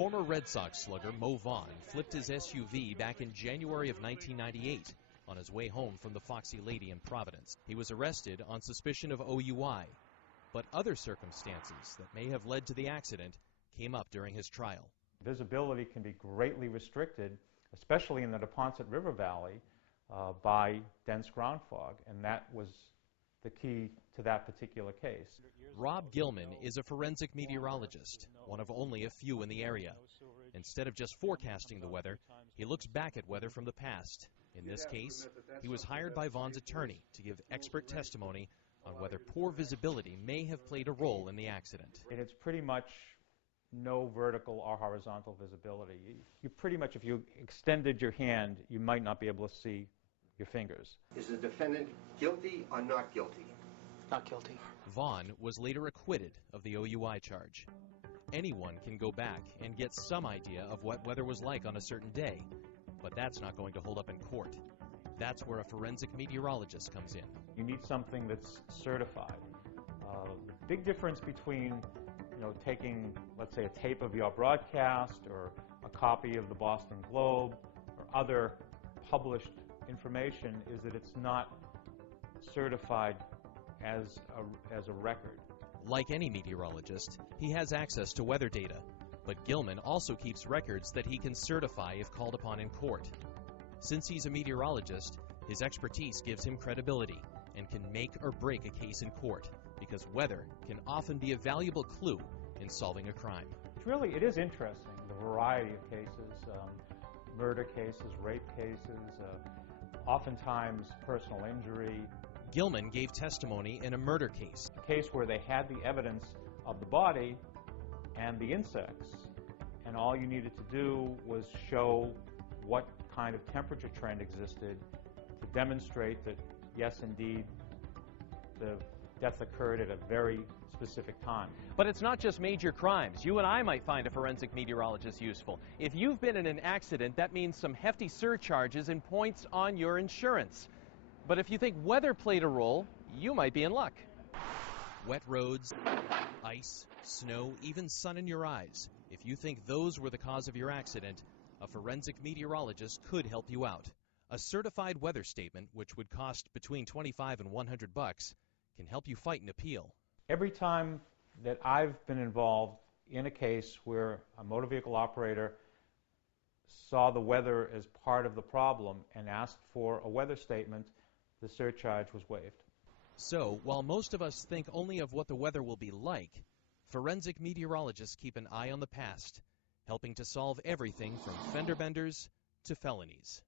Former Red Sox slugger Mo Vaughn flipped his SUV back in January of 1998 on his way home from the Foxy Lady in Providence. He was arrested on suspicion of OUI, but other circumstances that may have led to the accident came up during his trial. Visibility can be greatly restricted, especially in the Neponset River Valley, by dense ground fog, and that was the key to that particular case. Rob Gilman is a forensic meteorologist, one of only a few in the area. Instead of just forecasting the weather, he looks back at weather from the past. In this case, he was hired by Vaughn's attorney to give expert testimony on whether poor visibility may have played a role in the accident. And it's pretty much no vertical or horizontal visibility. You pretty much, if you extended your hand, you might not be able to see your fingers. Is the defendant guilty or not guilty? Not guilty. Vaughn was later acquitted of the OUI charge. Anyone can go back and get some idea of what weather was like on a certain day, but that's not going to hold up in court. That's where a forensic meteorologist comes in. You need something that's certified. The big difference between taking, let's say, a tape of your broadcast or a copy of the Boston Globe or other published information is that it's not certified as a record. Like any meteorologist, he has access to weather data, but Gilman also keeps records that he can certify if called upon in court. Since he's a meteorologist, his expertise gives him credibility and can make or break a case in court, because weather can often be a valuable clue in solving a crime. It is interesting, the variety of cases, murder cases, rape cases, oftentimes personal injury. Gilman gave testimony in a murder case. A case where they had the evidence of the body and the insects, and all you needed to do was show what kind of temperature trend existed to demonstrate that, yes, indeed, the death occurred at a very specific time. But it's not just major crimes. You and I might find a forensic meteorologist useful. If you've been in an accident, that means some hefty surcharges and points on your insurance. But if you think weather played a role, you might be in luck. Wet roads, ice, snow, even sun in your eyes. If you think those were the cause of your accident, a forensic meteorologist could help you out. A certified weather statement, which would cost between $25 and $100, can help you fight an appeal. Every time that I've been involved in a case where a motor vehicle operator saw the weather as part of the problem and asked for a weather statement, the surcharge was waived. So, while most of us think only of what the weather will be like, forensic meteorologists keep an eye on the past, helping to solve everything from fender benders to felonies.